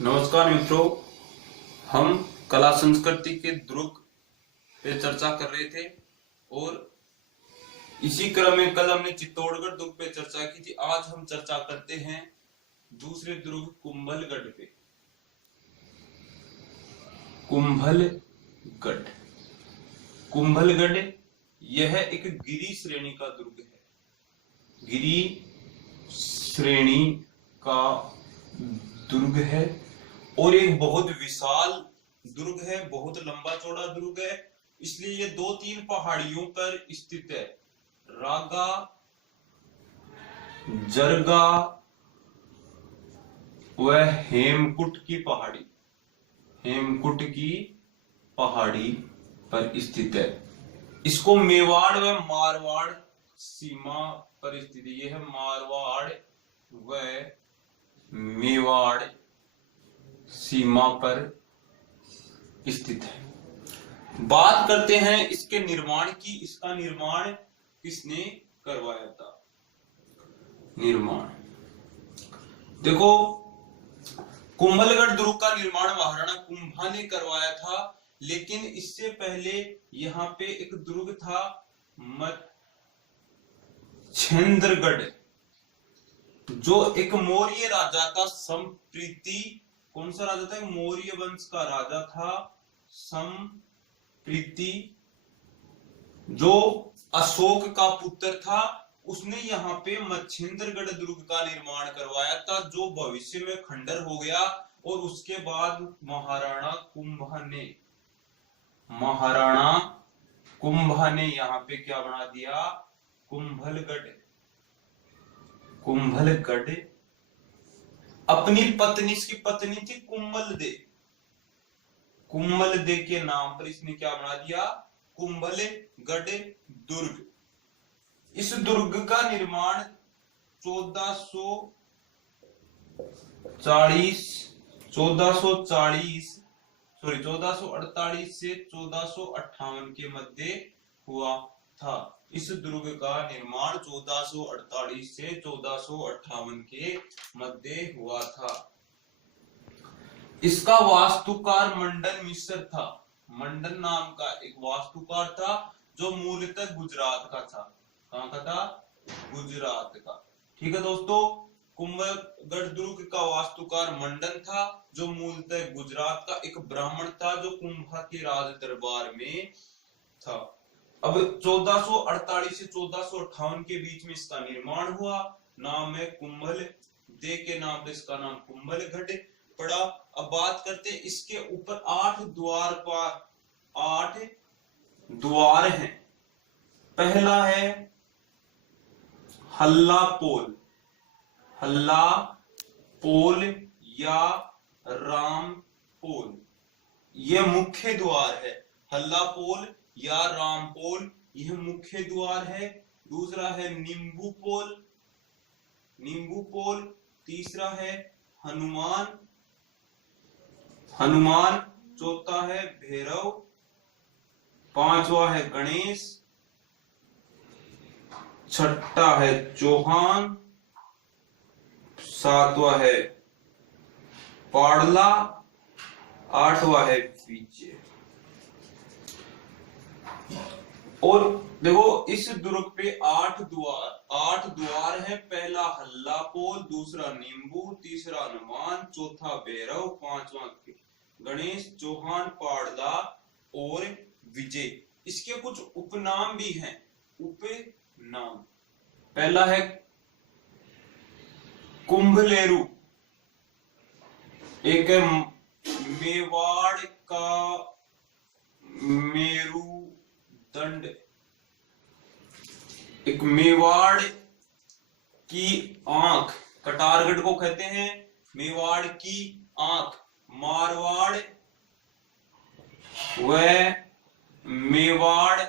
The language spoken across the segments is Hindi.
नमस्कार मित्रों, हम कला संस्कृति के दुर्ग पे चर्चा कर रहे थे और इसी क्रम में कल हमने चित्तौड़गढ़ दुर्ग पे चर्चा की थी। आज हम चर्चा करते हैं दूसरे दुर्ग कुंभलगढ़ पे। कुंभलगढ़ कुंभलगढ़ यह एक गिरी श्रेणी का दुर्ग है। गिरी श्रेणी का दुर्ग है और एक बहुत विशाल दुर्ग है, बहुत लंबा चौड़ा दुर्ग है। इसलिए ये 2-3 पहाड़ियों पर स्थित है। रागा, जरगा व हेमकुट की पहाड़ी, हेमकुट की पहाड़ी पर स्थित है। इसको मेवाड़ व मारवाड़ सीमा पर स्थित है। यह मारवाड़ व मेवाड़ सीमा पर स्थित है। बात करते हैं इसके निर्माण की। इसका निर्माण किसने करवाया था? निर्माण देखो, कुंभलगढ़ दुर्ग का निर्माण महाराणा कुंभा ने करवाया था, लेकिन इससे पहले यहाँ पे एक दुर्ग था मच्छेंद्रगढ़, जो एक मौर्य राजा था संप्रीति। कौन सा राजा था? मौर्य वंश का राजा था संप्रीति, जो अशोक का पुत्र था। उसने यहाँ पे मच्छेंद्रगढ़ दुर्ग का निर्माण करवाया था, जो भविष्य में खंडर हो गया। और उसके बाद महाराणा कुंभा ने यहाँ पे क्या बना दिया? कुंभलगढ़ अपनी पत्नी, इसकी पत्नी थी कुंभल दे के नाम पर इसने क्या बना दिया? कुंभलगढ़ दुर्ग। इस दुर्ग का निर्माण 1448 से 1458 के मध्य हुआ था। इस दुर्ग का निर्माण 1448 से 1458 के मध्य हुआ था। इसका वास्तुकार मंडन मिश्र था। मंडन नाम का एक वास्तुकार था, जो मूलतः गुजरात का था। कहां का था? गुजरात का। ठीक है दोस्तों, कुंभलगढ़ दुर्ग का वास्तुकार मंडन था, जो मूलतः गुजरात का एक ब्राह्मण था, जो कुंभा के राज दरबार में था। अब 1448 से 1458 के बीच में इसका निर्माण हुआ। नाम है कुंभल दे के नाम पे इसका नाम कुंभलगढ़ पड़ा। अब बात करते हैं, इसके ऊपर 8 द्वार हैं। पहला है हल्ला पोल या राम पोल, यह मुख्य द्वार है। हल्ला पोल या राम पोल यह मुख्य द्वार है। दूसरा है नींबू पोल। तीसरा है हनुमान। चौथा है भैरव। पांचवा है गणेश। छठा है चौहान। सातवां है पाड़ला। आठवां है विजय। और देखो, इस दुर्ग पे 8 द्वार है। पहला हल्ला पोल, दूसरा नींबू, तीसरा हनुमान, चौथा भैरव, पांचवा गणेश, चौहान, पाड़ला और विजय। इसके कुछ उपनाम भी हैं। उपनाम पहला है कुंभलेरू, एक मेवाड़ का मेरुदंड, एक मेवाड़ की आंख। कटारगढ़ को कहते हैं मेवाड़ की आंख। मारवाड़ व मेवाड़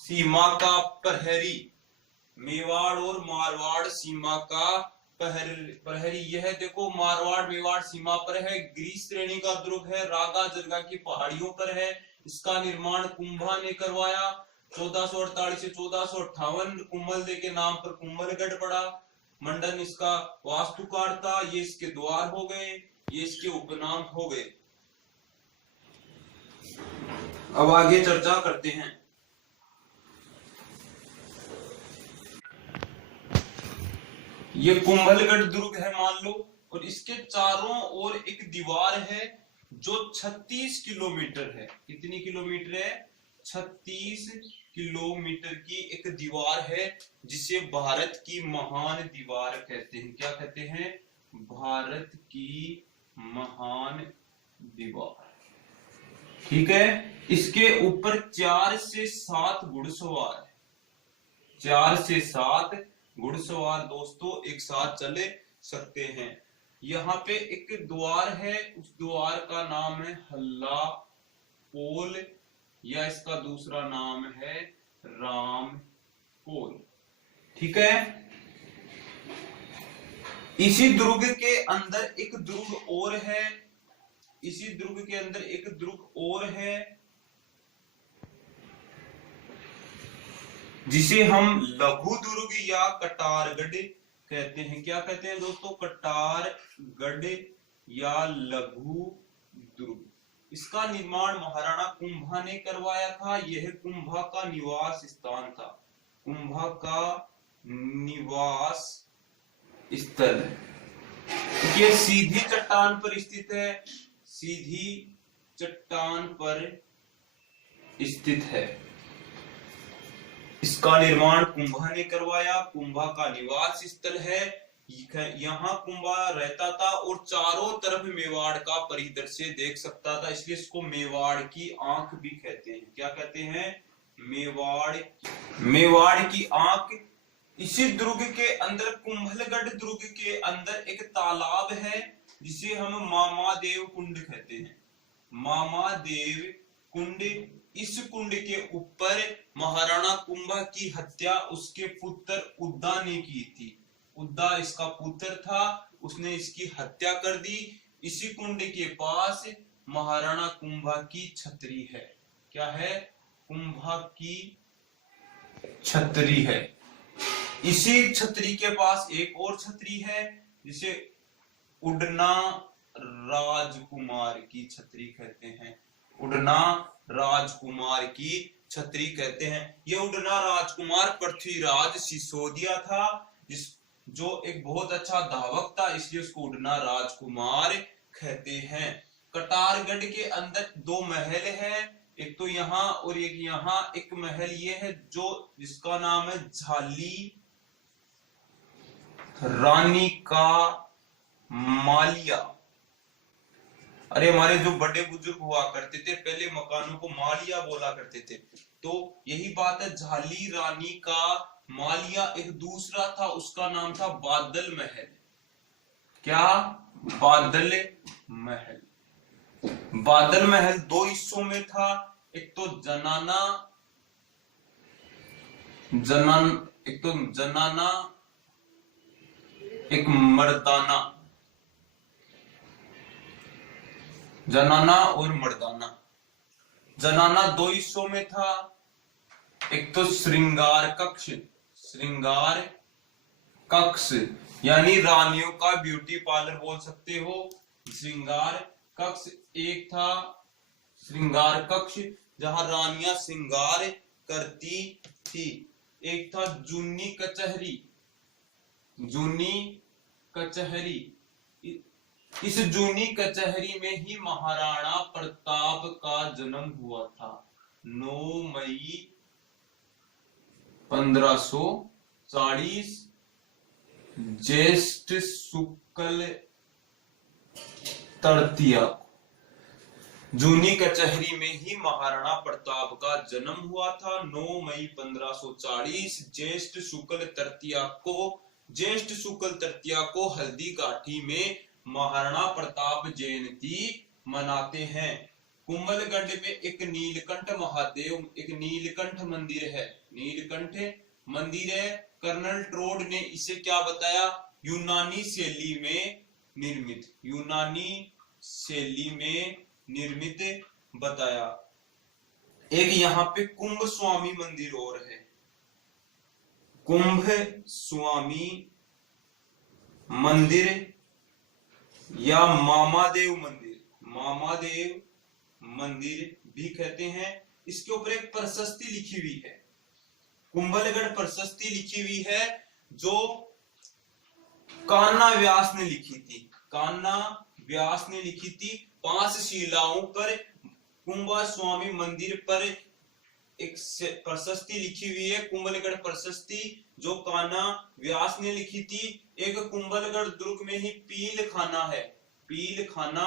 सीमा का प्रहरी। मेवाड़ और मारवाड़ सीमा का प्रहरी। यह देखो, मारवाड़ मेवाड़ सीमा पर है। गिरी श्रेणी का दुर्ग है, रागा जरगा की पहाड़ियों पर है। इसका निर्माण कुंभा ने करवाया। 1448 से 1458 कुंभलदे के नाम पर कुंभलगढ़ पड़ा। मंडन इसका वास्तुकार था। ये इसके द्वार हो गए। ये इसके उपनाम हो गए। अब आगे चर्चा करते हैं। ये कुंभलगढ़ दुर्ग है मान लो, और इसके चारों ओर एक दीवार है जो 36 किलोमीटर है। कितनी किलोमीटर है? 36 किलोमीटर की एक दीवार है, जिसे भारत की महान दीवार कहते हैं। क्या कहते हैं? भारत की महान दीवार। ठीक है। इसके ऊपर 4 से 7 घुड़सवार है। 4 से 7 घुड़सवार दोस्तों एक साथ चले सकते हैं। यहाँ पे एक द्वार है, उस द्वार का नाम है हल्ला पोल, या इसका दूसरा नाम है राम पोल। ठीक है। इसी दुर्ग के अंदर एक दुर्ग और है, इसी दुर्ग के अंदर एक दुर्ग और है, जिसे हम लघु दुर्ग या कटारगढ़ कहते हैं। क्या कहते हैं दोस्तों? कटारगढ़ या लघु दुर्ग। इसका निर्माण महाराणा कुंभा ने करवाया था। यह कुंभा का निवास स्थान था। कुंभा का निवास स्थल है। ये सीधी चट्टान पर स्थित है, सीधी चट्टान पर स्थित है। इसका निर्माण कुंभा ने करवाया। कुंभा का निवास स्थल है। यहाँ कुंभा रहता था और चारों तरफ मेवाड़ का परिदृश्य देख सकता था, इसलिए इसको मेवाड़ की आंख भी कहते हैं। क्या कहते हैं? मेवाड़ की आंख। इसी दुर्ग के अंदर, कुंभलगढ़ दुर्ग के अंदर एक तालाब है, जिसे हम मामा देव कुंड कहते हैं। मामा देव कुंड। इस कुंड के ऊपर महाराणा कुंभा की हत्या उसके पुत्र उद्दा ने की थी। उद्दा इसका पुत्र था, उसने इसकी हत्या कर दी। इसी कुंड के पास महाराणा कुंभा की छतरी है। क्या है? कुंभा की छतरी है। इसी छतरी के पास एक और छतरी है, जिसे उड़ना राजकुमार की छतरी कहते हैं। उड़ना राजकुमार की छतरी कहते हैं। यह उड़ना राजकुमार पृथ्वीराज सिसोदिया था, जो एक बहुत अच्छा धावक था, इसलिए उसको उड़ना राजकुमार कहते हैं। कटारगढ़ के अंदर 2 महल है, एक तो यहाँ और एक यहाँ। एक महल ये है जो जिसका नाम है झाली रानी का मालिया। अरे हमारे जो बड़े बुजुर्ग हुआ करते थे, पहले मकानों को मालिया बोला करते थे, तो यही बात है। झाली रानी का मालिया। एक दूसरा था, उसका नाम था बादल महल। क्या? बादल महल। बादल महल 2 हिस्सों में था। एक तो जनाना एक मर्दाना। जनाना और मर्दाना। जनाना 2 हिस्सों में था। एक तो श्रृंगार कक्ष। श्रृंगार कक्ष यानी रानियों का ब्यूटी पार्लर बोल सकते हो। श्रृंगार कक्ष एक था। श्रृंगार कक्ष जहां रानियां श्रृंगार करती थी। एक था जूनी कचहरी। जूनी कचहरी। इस जूनी कचहरी में ही महाराणा प्रताप का जन्म हुआ था। 9 मई 1540 ज्येष्ठ शुक्ल तृतीया। जूनी कचहरी में ही महाराणा प्रताप का जन्म हुआ था। 9 मई 1540 ज्येष्ठ शुक्ल तृतीया को हल्दी घाटी में महाराणा प्रताप जयंती मनाते हैं। कुंभलगढ़ में एक नीलकंठ महादेव, एक नीलकंठ मंदिर है। नीलकंठ मंदिर है। कर्नल ट्रोड ने इसे क्या बताया? यूनानी शैली में निर्मित। यूनानी शैली में निर्मित बताया। एक यहाँ पे कुंभ स्वामी मंदिर और है। कुंभ स्वामी मंदिर या मामादेव मंदिर, मामादेव मंदिर भी कहते हैं। इसके ऊपर एक प्रशस्ति लिखी हुई है, कुंभलगढ़ प्रशस्ति लिखी हुई है, जो कान्हा व्यास ने लिखी थी। कान्हा व्यास ने लिखी थी। 5 शिलाओं पर कुंभा स्वामी मंदिर पर एक प्रशस्ति लिखी हुई है, कुंभलगढ़ प्रशस्ति, जो कान्हा व्यास ने लिखी थी। एक कुंभलगढ़ दुर्ग में ही पील खाना है, पील खाना,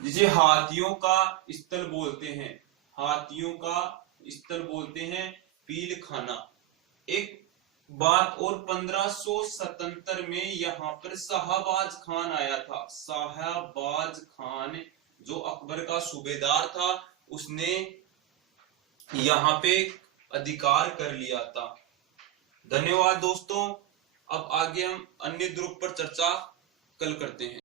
जिसे हाथियों का स्थल बोलते हैं, हाथियों का स्थल बोलते हैं, पील खाना। एक बात और, 1577 में यहाँ पर शाहबाज खान आया था। शाहबाज खान जो अकबर का सूबेदार था, उसने यहाँ पे अधिकार कर लिया था। धन्यवाद दोस्तों। अब आगे हम अन्य दुर्ग पर चर्चा कल करते हैं।